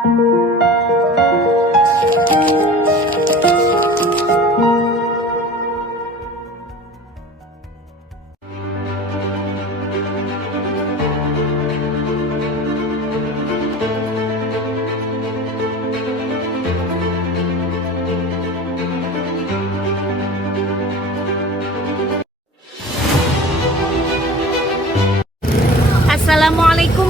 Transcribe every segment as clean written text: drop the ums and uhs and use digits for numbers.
Assalamualaikum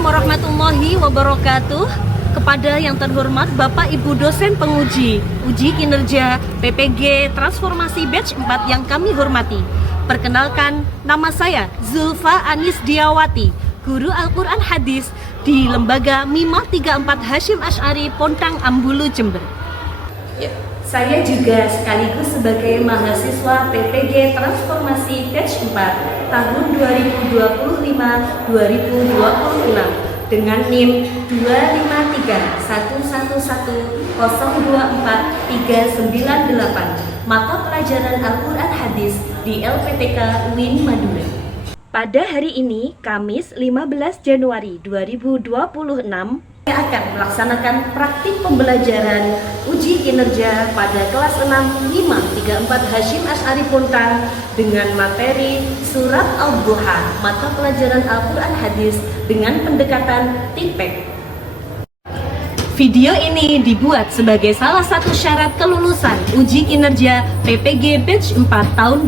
warahmatullahi wabarakatuh. Kepada yang terhormat Bapak Ibu dosen penguji uji kinerja PPG Transformasi Batch 4 yang kami hormati. Perkenalkan, nama saya Zulfa Anis Diawati, guru Al-Quran Hadis di Lembaga Mimah 34 Hasyim Asy'ari Pontang Ambulu, Jember. Saya juga sekaligus sebagai mahasiswa PPG Transformasi Batch 4 tahun 2025-2026 dengan NIM 25311024398 mata pelajaran Al-Quran Hadis di LPTK UIN Madura. Pada hari ini, Kamis 15 Januari 2026, saya akan melaksanakan praktik pembelajaran uji kinerja pada kelas 6 Mimah 34 Hasyim Asy'ari Pontang dengan materi Surat Al-Duha, mata pelajaran Al-Quran Hadis dengan pendekatan TIPEK. Video ini dibuat sebagai salah satu syarat kelulusan uji kinerja PPG Batch 4 tahun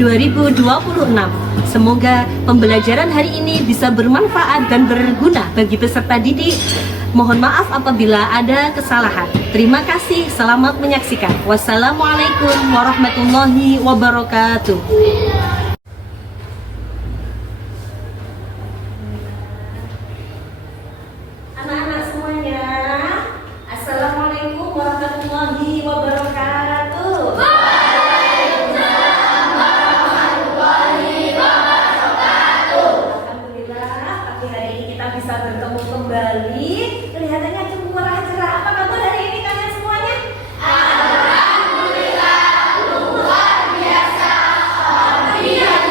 2025-2026. Semoga pembelajaran hari ini bisa bermanfaat dan berguna bagi peserta didik. Mohon maaf apabila ada kesalahan. Terima kasih, selamat menyaksikan. Wassalamualaikum warahmatullahi wabarakatuh. Anak-anak semuanya, Assalamualaikum warahmatullahi wabarakatuh. Waalaikumsalam warahmatullahi wabarakatuh. Alhamdulillah, pagi hari ini kita bisa bertemu kembali. Kelihatannya cukup cerah. Apa kabar hari ini kalian semuanya? Alhamdulillah, luar biasa. Alhamdulillah,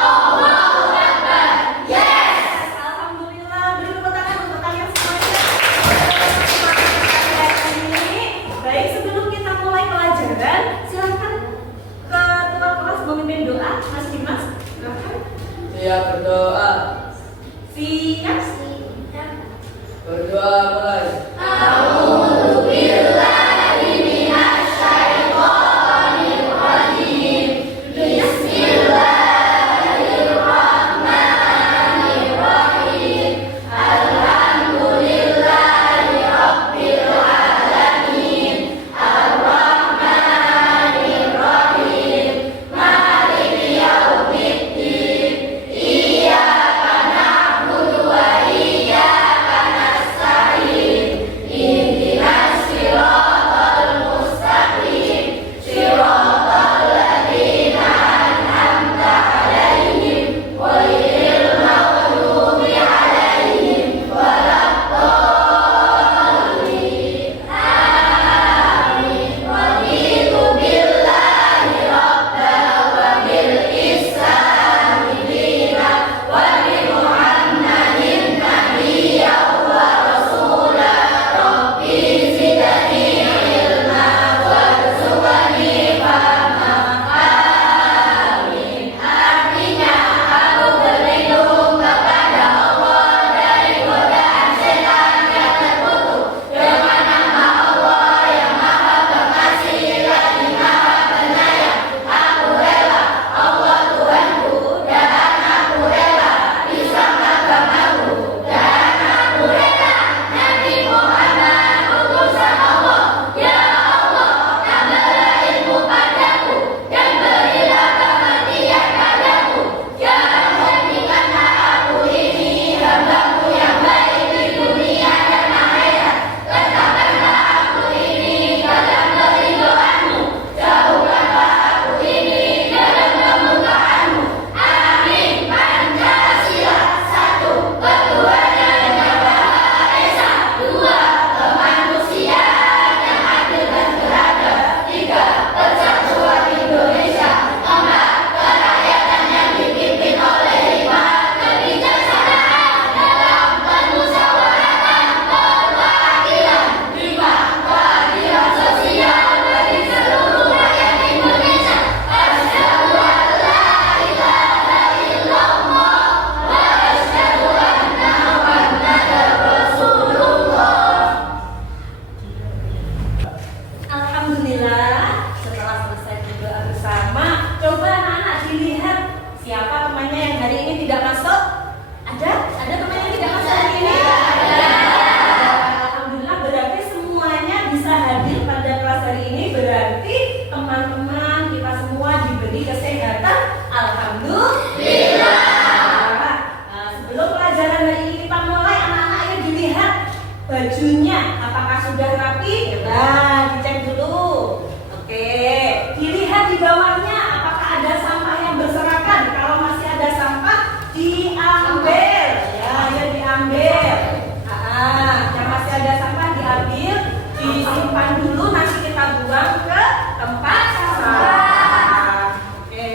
Allahu Akbar. Yes. Alhamdulillah, beri tepuk tangan untuk kalian semuanya. Baik, sebelum kita mulai pelajaran, silakan ketua kelas memimpin doa, Mas Dimas. Silakan. Siap berdoa. Siap. Berdoa mulai. A'udzu billahi minasy syaithanir rajim. Bismillahirrahmanirrahim. Alhamdulillahi rabbil alamin. Arrahmanir rahim. Maliki yaumiddin. Iyyaka na'budu wa iyyaka nasta'in. Apakah sudah rapi? Nah, dicek dulu. Oke, dilihat di bawahnya apakah ada sampah yang berserakan. Kalau masih ada sampah, diambil. Ya diambil. Yang masih ada sampah diambil, disimpan dulu, nanti kita buang ke tempat sampah. Oke,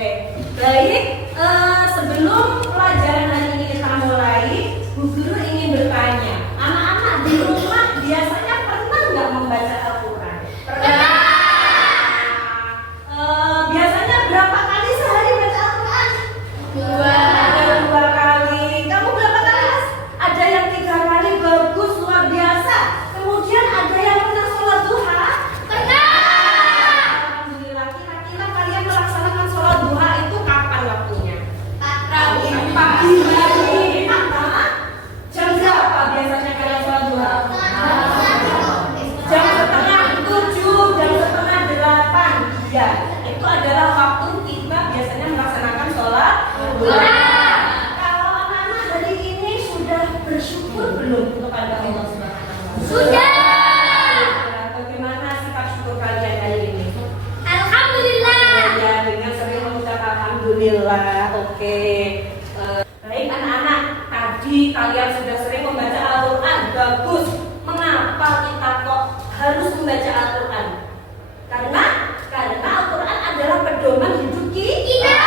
baik. Sebelum pelajaran hari ini kita mulai, Bu Guru ingin bertanya, anak-anak di rumah biasanya pernah nggak membaca Al-Quran? Pernah. Biasanya berapa kali sehari baca Al-Quran? Ada 2 kali. Kamu berapa kali, Mas? Ada yang 3 kali, bagus, luar biasa. Kemudian ada yang pernah sholat duha? Pernah. Alhamdulillah. Kira-kira kalian melaksanakan sholat duha itu kapan waktunya? Pagi. Pagi hari. Jam berapa biasanya kalian sholat duha? Jam setengah 7, jam setengah 8. Ya, itu adalah waktu kita biasanya melaksanakan sholat duha. Kalau anak-anak hari ini sudah bersyukur belum kepada Allah Subhanahu wa Ta'ala? Sudah. Bagaimana sikap syukur kalian hari ini? Alhamdulillah. Ya, dengan sering mengucap alhamdulillah. Oke. Baik anak-anak, tadi kalian sudah sering membaca Al-Quran. Bagus. Mengapa kita kok harus membaca Al-Quran? Karena Al-Quran adalah pedoman hidup kita.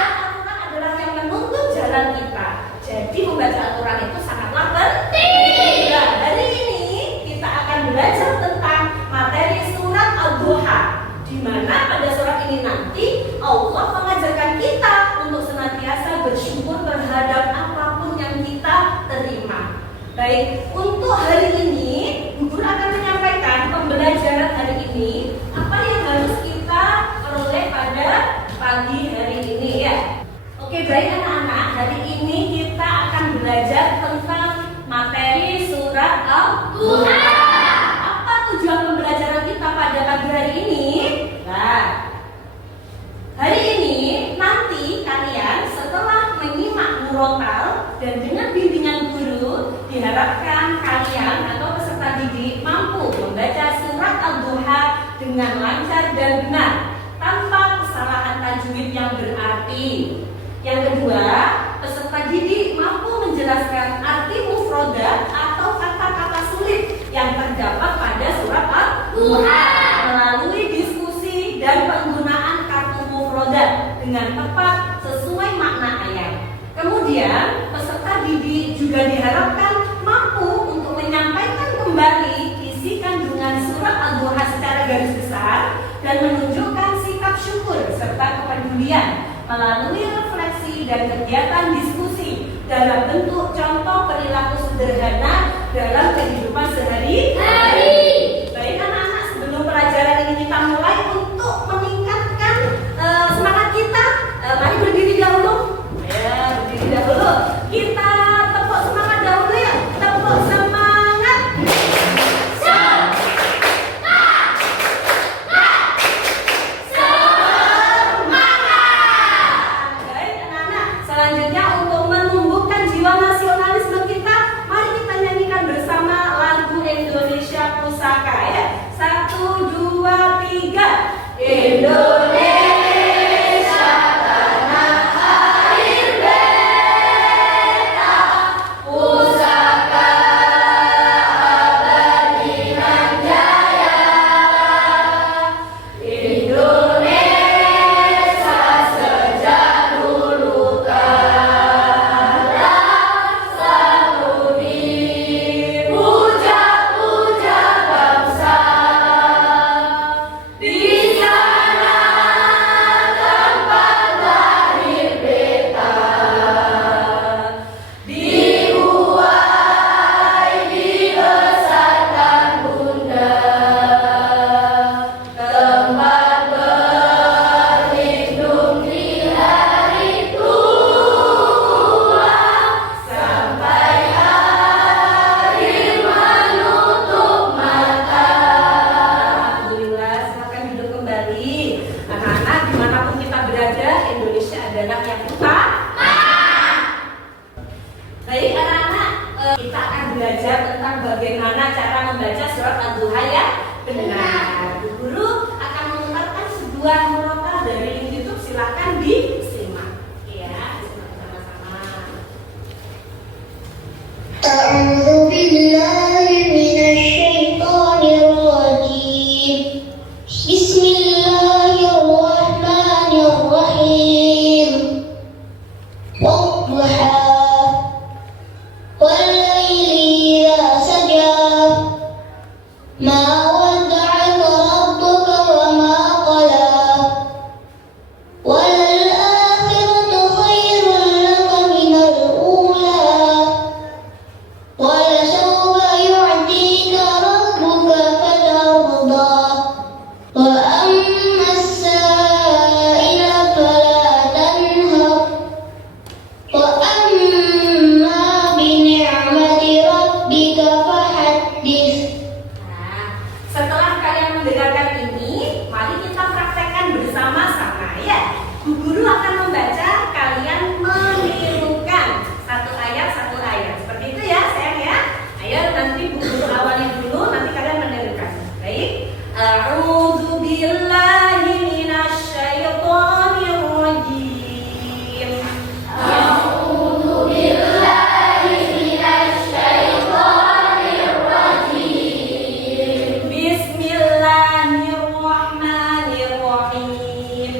Dan Al-Quran adalah yang menuntun jalan kita. Jadi membaca Al-Quran itu sangatlah penting. Nah, hari ini kita akan belajar tentang materi surat Al-Duha, di mana pada surat ini nanti Allah mengajarkan kita untuk senantiasa bersyukur terhadap apapun yang kita terima. Baik, untuk hari ini Bu Guru akan menyampaikan pembelajaran hari ini apa yang harus kita peroleh pada pagi hari ini ya. Oke, baik anak-anak, hari ini kita akan belajar tentang materi surat Al-Duha. Apa tujuan pembelajaran kita pada pagi hari ini? Nah, hari ini nanti kalian setelah menyimak murotal dan dengan bimbingan guru, diharapkan kalian atau peserta didik mampu membaca surat Al-Duha dengan lancar dan benar tanpa kesalahan tajwid yang berarti. Yang kedua, peserta didik mampu menjelaskan arti mufrodat atau kata-kata sulit yang terdapat pada surat Al-Duha melalui diskusi dan penggunaan kartu mufrodat dengan tepat sesuai makna ayat. Kemudian, peserta didik juga diharapkan mampu untuk menyampaikan kembali isi kandungan surat Al-Duha secara garis besar dan menunjukkan sikap syukur serta kepedulian melalui refleksi dan kegiatan diskusi dalam bentuk contoh perilaku sederhana dalam kehidupan sehari-hari. Baik anak-anak, sebelum pelajaran ini kita mulai, untuk meningkatkan semangat kita, mari berdiri dahulu. Ya, berdiri dahulu. Kita tepuk semangat dahulu ya. Tepuk semangat. Baik anak-anak, selanjutnya untuk menumbuhkan jiwa nasionalisme kita, mari kita nyanyikan bersama lagu belajar tentang bagaimana cara membaca surat Ad-Duha yang benar. Bu Guru akan memutarkan sebuah murotal dari YouTube, silahkan disimak. Ya, disimak sama-sama. أعوذ بالله من الشيطان الرجيم بسم الله الرحمن الرحيم والضحى والليل إذا سجى ما ودعك ربك وما قلى وللآخرة خير لك من الأولى ولسوف يعطيك ربك فترضى وأما السائل فلا تنهر وأما بنعمة ربك فحدث. Nah, setelah kalian mendengarkan ini, mari kita praktekkan bersama-sama ya. Bu Guru akan membaca, kalian menirukan satu ayat. Seperti itu ya, sayang ya. Ayo nanti Bu Guru awali dulu, nanti kalian menirukan. Baik. A'udzu billahi minasy syaithanir rajim. Bismillahirrahmanirrahim.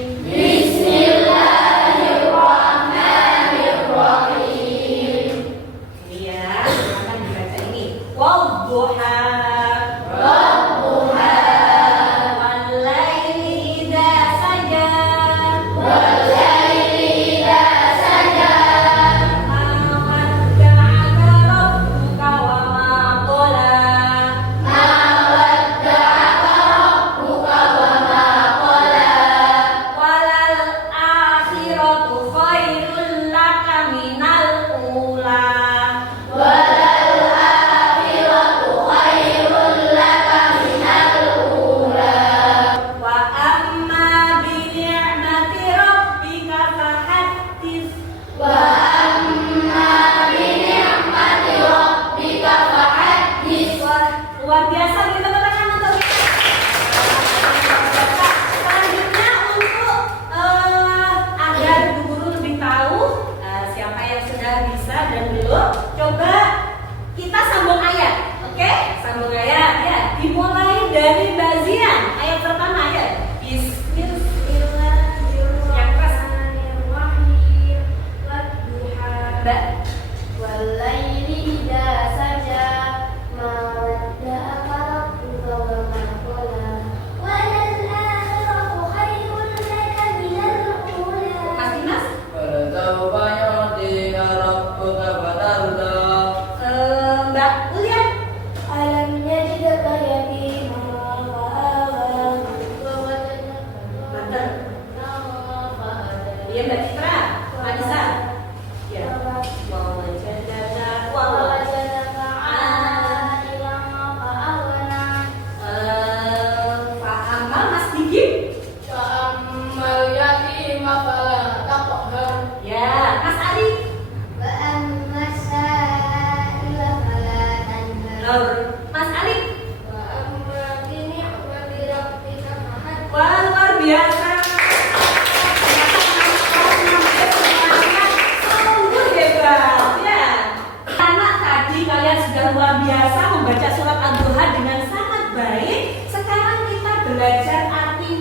Ini ya, akan dibaca ini. Wadduha. Wallaili idza saja. Ma wadda'aka rabbuka wa ma qala. Walal akhiratu khairul laka minal ula. Wa amma bi ni'mati rabbika fahaddits. Wah, luar biasa, beri tepuk tangan untuk selanjutnya untuk agar Bu Guru lebih tahu siapa yang sudah bisa dan belum, coba kita sambung ayat. Oke, sambung ayat ya. Dimulai dari bazian ayat pertama ya. Bismillahirrahmanirrahim. Yang keras. Mbak. Mas Dimas? Falasawfa yu'tika rabbuka fatarda. Mbak Ulia? Mantan. Iya Mbak Citra. Anissa. Ya. Wawajadaka Fa'amal Mas Diki? Ya, Mas Ali. Nur. Mas Ali. Wah, luar biasa. Sungguh hebat ya. Anak tadi kalian sudah luar biasa membaca surat Ad-Duha dengan sangat baik. Sekarang kita belajar arti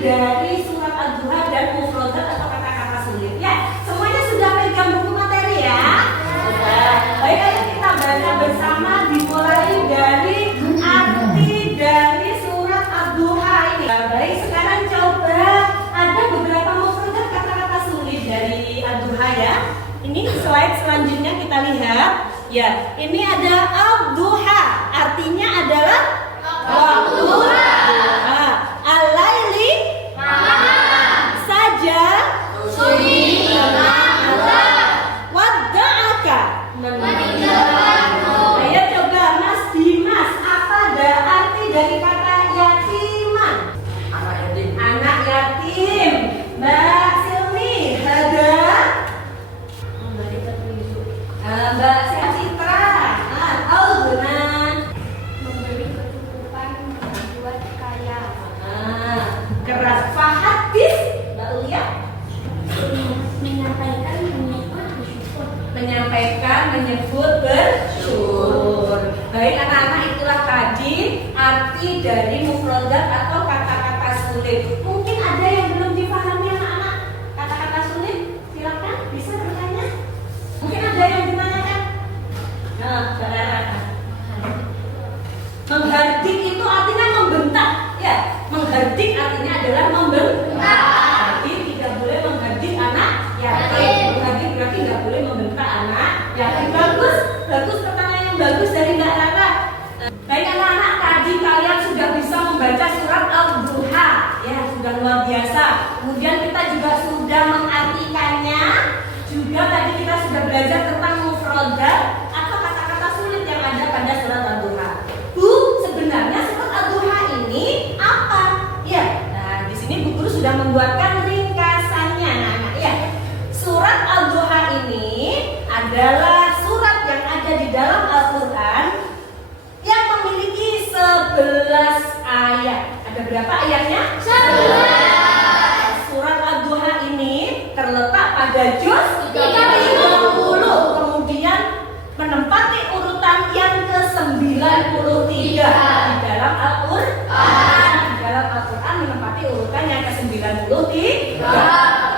dari surat Ad-Duha dan mufradat atau kata-kata sulit ya. Semuanya sudah pegang buku materi ya? Sudah. Baik, ayo kita baca bersama, dimulai dari arti dari surat Ad-Duha ini. Baik, sekarang coba ada beberapa mufradat kata-kata sulit dari Ad-Duha ya. Ini slide selanjutnya kita lihat. Ya, ini ada Ad-Duha. Artinya adalah waktu duha. Al-laili saja. Wadda'aka. Ayo coba Mas Dimas, apa ada arti dari kata yatimah? Anak yatim. Mbak Silmi, ada? Mbak Citra. Nah, menghardik itu artinya membentak, ya. Menghardik artinya adalah membentak. Jadi tidak boleh menghardik anak yatim. Menghardik berarti nggak boleh membentak anak yatim. Bagus, bagus pertanyaan yang bagus dari Mbak Rara. Baik anak-anak, tadi kalian sudah bisa membaca surat Al-Duha, ya sudah luar biasa. Kemudian kita juga sudah mengartikannya. Juga tadi kita sudah belajar tentang mufradat atau kata-kata sulit yang ada pada surat Al-Duha. Bu, sebenarnya surat Al-Duha ini apa? Ya, nah di sini Bu Guru sudah membuatkan ringkasannya. Nah, ya, surat Al-Duha ini adalah surat yang ada di dalam Al-Quran yang memiliki 11 ayat. Ada berapa ayatnya? 11. Surat Al-Duha ini terletak pada juz 30, kemudian menempati urutan yang ke-93 di dalam Al-Quran. Di dalam Al-Quran menempati urutan yang ke-93.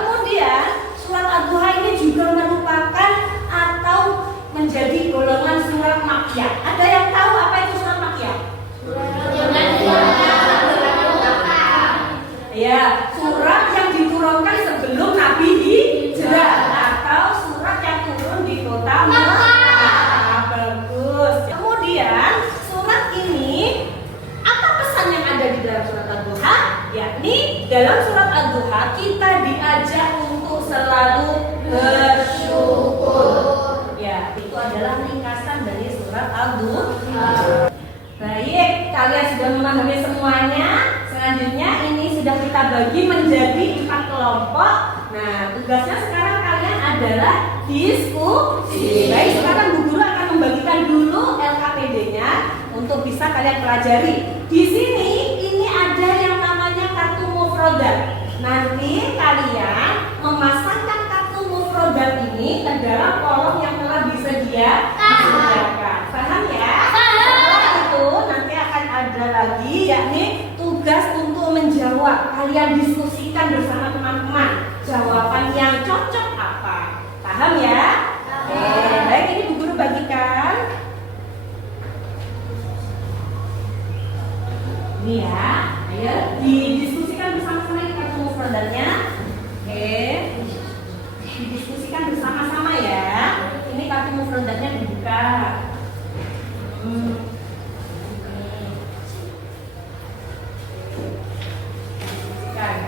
Kemudian surat Al-Duha ini juga merupakan atau menjadi golongan surat Makkiyah. Ada yang tahu apa itu surat Makkiyah? Ya, surat yang diturunkan sebelum Nabi hijrah atau surat yang turun di kota Makkah. Bagus. Kemudian surat ini apa pesan yang ada di dalam surat Al-Duha? Yakni dalam surat Al-Duha kita diajak untuk selalu bersyukur. Ya, itu adalah ringkasan dari surat Al-Duha. Baik, kalian sudah memahami semuanya. Selanjutnya ini sudah kita bagi menjadi 4 kelompok. Nah, tugasnya sekarang kalian adalah diskusi. Baik, sekarang Bu Guru akan membagikan dulu LKPD-nya untuk bisa kalian pelajari. Di sini ini ada yang namanya kartu mufradat. Nanti kalian memasangkan kartu mufradat ini ke dalam kolom yang telah disediakan. Paham ya? Setelah itu nanti akan ada lagi yakni tugas untuk menjawab. Kalian diskusikan bersama teman-teman jawaban yang cocok apa. Paham ya? Baik, ini Bu Guru bagikan. Ini ya, ayo didiskusikan bersama-sama ini kartu mufradatnya. Didiskusikan bersama-sama ya. Ini kartu mufradatnya dibuka.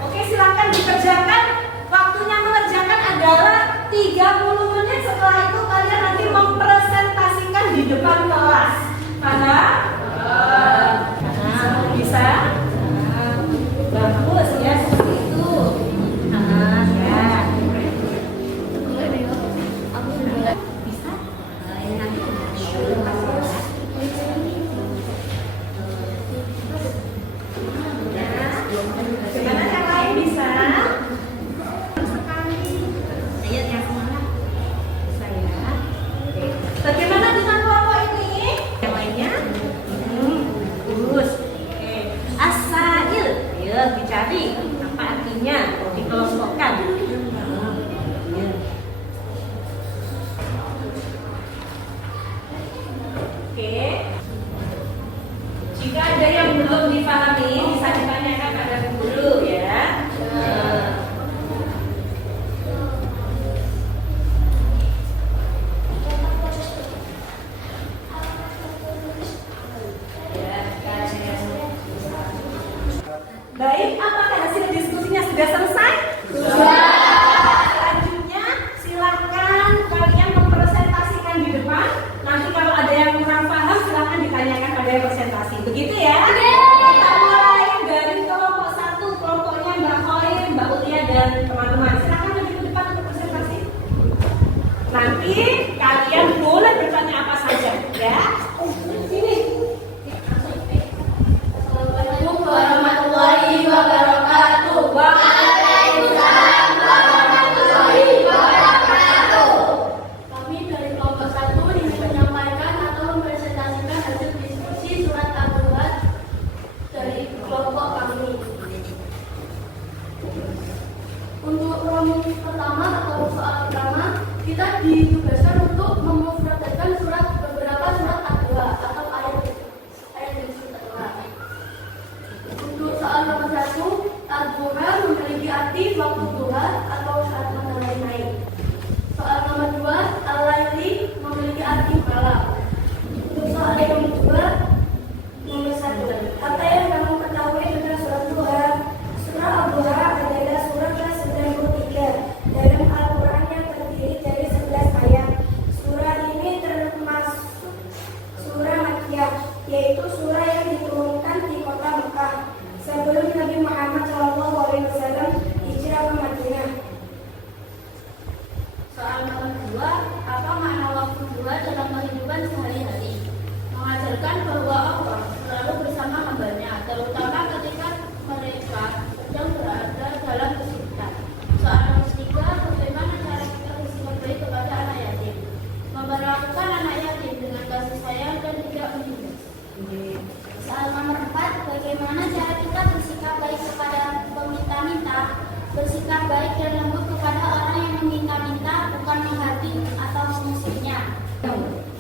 Oke, silakan dikerjakan. Waktunya mengerjakan adalah 30 menit. Setelah itu kalian nanti mempresentasikan di depan kelas. Paham? Bisa? Bagus ya, seperti itu. Ya. Bisa? Gimana yang lain bisa? Ayo yang semangat. Bisa ya. Oke. Bagaimana dengan kelompok ini? Yang lainnya? Bagus. Oke. As-sa'il. Ayo dicari apa artinya, dikelompokkan. Oke. Jika ada yang belum dipahami, bisa ditanyakan pada guru ya. Baik, apakah hasil diskusinya sudah selesai? Sudah. Selanjutnya silakan kalian mempresentasikan di depan. Nanti kalau ada yang kurang paham silakan ditanyakan pada yang presentasi. Begitu ya? Kita mulai dari kelompok Bagaimana cara kita bersikap baik kepada peminta-minta? Bersikap baik dan lembut kepada orang yang meminta-minta, bukan menghati atau semestinya.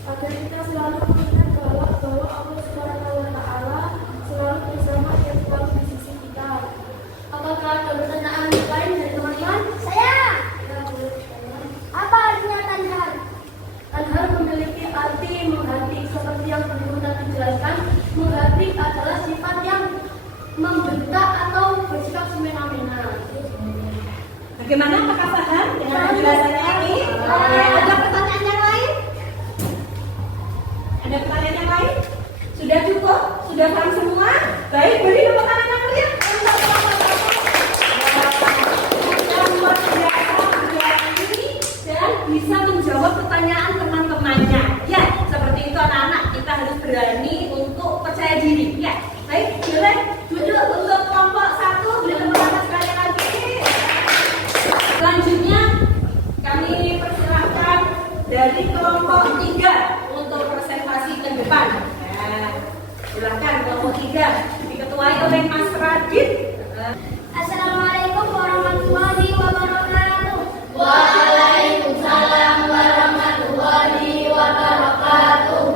Agar kita selalu mengingat bahwa Allah Subhanahu wa Ta'ala selalu bersama dan selalu di sisi kita. Apakah ada pertanyaan lain dari teman-teman? Saya. Apa artinya tanhar? Tanhar memiliki arti menghati seperti yang dulu tadi dijelaskan. Menghati adalah sifat yang membentak atau bersikap semena-mena. Bagaimana, apakah paham dengan penjelasannya ini? Ada pertanyaan yang lain? Ada pertanyaan yang lain? Sudah cukup? Sudah paham semua? Baik, beri tepuk tangan yang meriah. Luar biasa berani dan bisa menjawab pertanyaan teman-temannya. Ya, seperti itu anak-anak, kita harus berani untuk percaya diri. Ya, baik, boleh duduk untuk kelompok 1, beri tepuk tangan sekali lagi. Selanjutnya kami persilahkan dari kelompok 3 untuk presentasi ke depan. Nah, silakan kelompok 3 diketuai oleh Mas Radit. Assalamualaikum warahmatullahi wabarakatuh. Waalaikumsalam warahmatullahi wabarakatuh.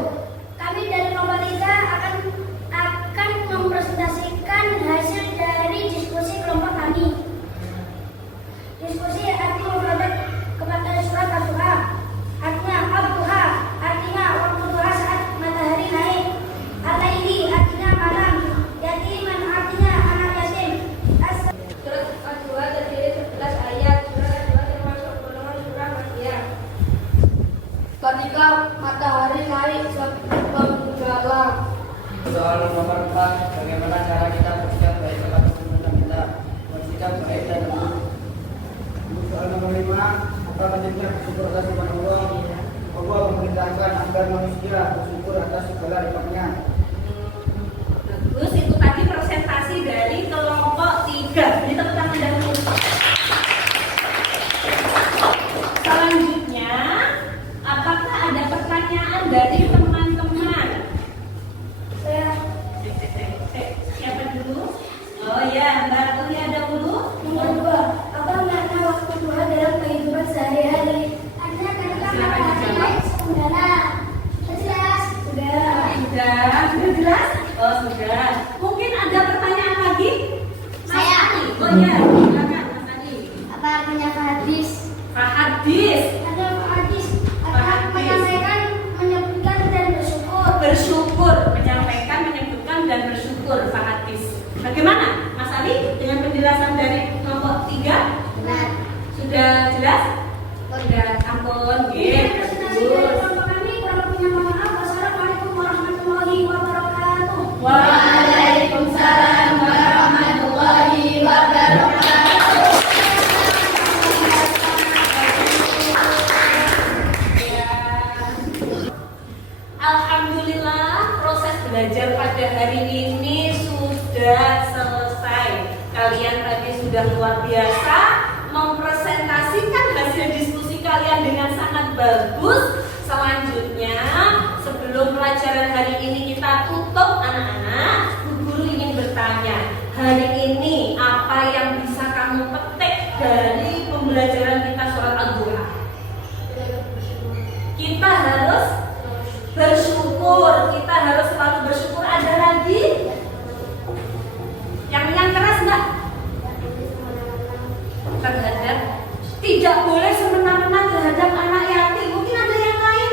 Kami dari kelompok 3 akan mempresentasikan hasil dari diskusi kelompok kami. Diskusi arti memperoleh kepada surat Al-Duha. Artinya Al-Duha, artinya waktu duha saat matahari naik. Al-Laili artinya malam. Yatiman artinya anak yatim. Surat Al-Duha terdiri 11 ayat. Surat Al-Duha termasuk golongan surah Makkiyah. Ketika matahari naik sebelum menjulang. Soal nomor 4, bagaimana cara kita bersikap baik kepada peminta-minta? Bersikap baik dan lembut. Soal nomor 5, apa pentingnya bersyukur atas nikmat Allah? Allah memerintahkan agar manusia bersyukur atas segala nikmatnya. Bagus, itu tadi presentasi dari kelompok 3. Beri tepuk tangan dahulu. Selanjutnya, apakah ada pertanyaan dari teman-teman? Siapa dulu? Oh ya, Mbak Tulia dahulu. Nomor 2, apa makna waktu duha dalam kehidupan sehari-hari? Artinya ketika matahari naik segala. Jelas? Sudah jelas? Oh sudah. Mungkin ada pertanyaan lagi? Saya. Oh ya, silakan Mas Adi. Apa artinya hadis? Hadis. Ada hadis. Apa menyampaikan, menyebutkan dan bersyukur? Bersyukur, menyampaikan, menyebutkan dan bersyukur. Hadis. Bagaimana Mas Ali dengan penjelasan dari kelompok 3? Benar. Sudah jelas? Sudah, ampun. Presentasi dari kelompok kami kurang lebihnya mohon maaf. Wassalamualaikum warahmatullahi wabarakatuh. Waalaikumsalam warahmatullahi wabarakatuh. Alhamdulillah, proses belajar pada hari ini sudah selesai. Kalian tadi sudah luar biasa mempresentasikan hasil diskusi kalian dengan sangat bagus. Selanjutnya, sebelum pelajaran hari ini kita tutup anak-anak, Bu Guru ingin bertanya, hari ini apa yang bisa kamu petik dari pembelajaran kita surat Al-Duha? Kita harus bersyukur, kita harus selalu bersyukur. Ada lagi? Yang keras enggak? Terhadap tidak boleh semena-mena terhadap anak yatim. Mungkin ada yang lain?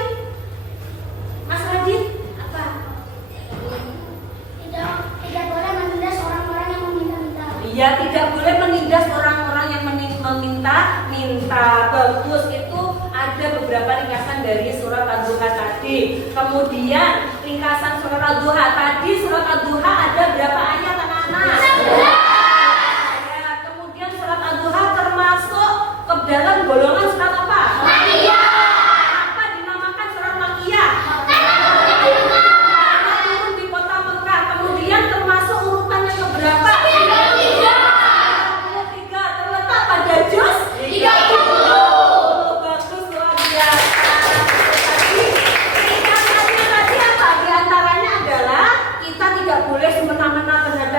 Mas Radit, apa? Tidak boleh menindas orang-orang yang meminta-minta. Iya, tidak boleh menindas orang-orang yang meminta-minta. Bagus, itu ada beberapa ringkasan dari surat Al-Duha tadi. Kemudian ringkasan surat Al-Duha tadi, surat Al-Duha ada berapa ayat anak-anak? Ya, kemudian surat Al-Duha termasuk ke dalam golongan surat apa? Makkiyah. Apa dinamakan surat Makkiyah? Karena turun di kota Mekah. Kemudian termasuk urutannya ke berapa? 33. Terletak pada juz 30. Bagus, luar biasa. Tadi ringkasannya tadi apa? Di antaranya adalah kita tidak boleh semena-mena terhadap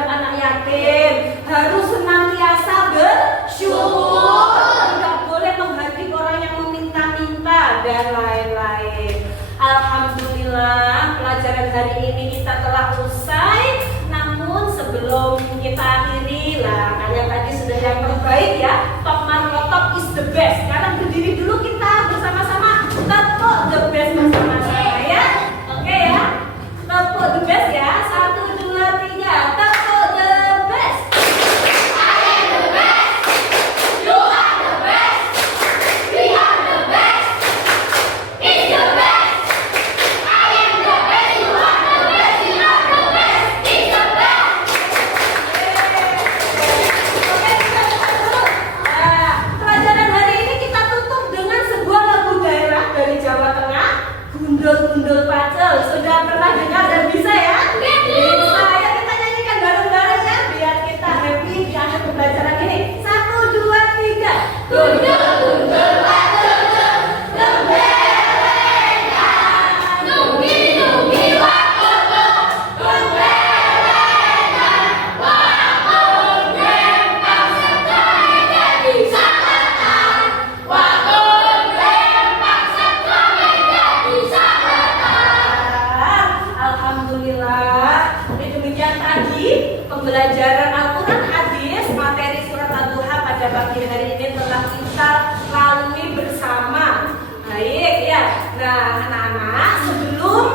pembelajaran hari ini kita telah usai. Namun sebelum kita akhiri lah, kalian tadi sudah yang terbaik ya. Top Marlo top is the best. Sekarang berdiri dulu kita bersama-sama tepuk the best bersama-sama ya. Oke ya, tepuk the best ya. 1, 2, 3, tepuk the best. Pelajaran hari ini kita tutup dengan sebuah lagu daerah dari Jawa Tengah, Gundul-Gundul Pacel. Sudah pernah dengar dan bisa ya? Bisa ya, kita nyanyikan bareng-bareng ya, biar kita happy di akhir pembelajaran ini. 1, 2, 3. Gundul, gundul, pacel, gembelekan. Nunggi, nunggi, wakoto, gembelekan. Wakon rempang sekali jadi sahabatan. Wakon rempang sekali jadi sahabatan. Alhamdulillah. Jadi demikian tadi pembelajaran Al-Quran hadis materi surat Ad-Duha pada pagi hari ini telah kita lalui bersama. Baik ya. Nah anak-anak, sebelum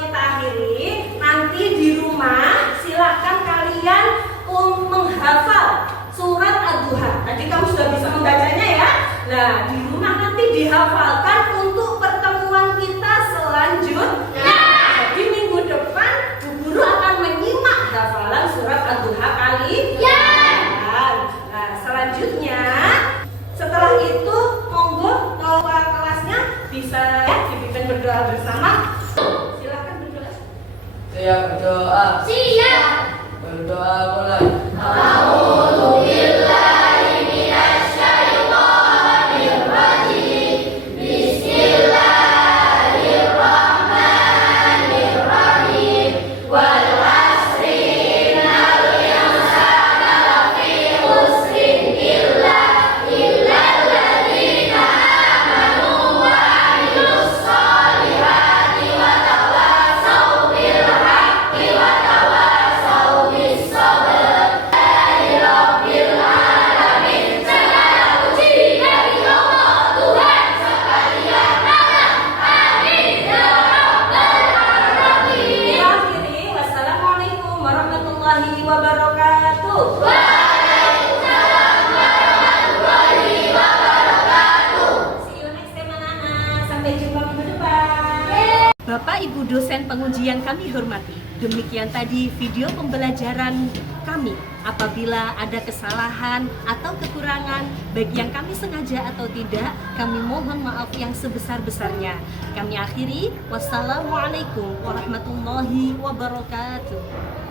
kita akhiri, nanti di rumah silakan kalian menghafal surat Ad-Duha. Tadi kamu sudah bisa membacanya ya. Nah di rumah nanti dihafalkan untuk pertemuan kita selanjutnya. Jadi minggu depan Bu Guru akan menyimak hafalan surat Ad-Duha kali. Nah selanjutnya setelah itu monggo ketua kelasnya bisa ya dipimpin berdoa bersama. Silakan berdoa. Siap berdoa. Siap. Berdoa mulai. Akhiri, wassalamualaikum warahmatullahi wabarakatuh. See you next time anak-anak. Sampai jumpa minggu depan. Bapak Ibu dosen pengujian kami hormati. Demikian tadi video pembelajaran kami. Apabila ada kesalahan atau kekurangan, baik yang kami sengaja atau tidak, kami mohon maaf yang sebesar-besarnya. Kami akhiri, wassalamualaikum warahmatullahi wabarakatuh.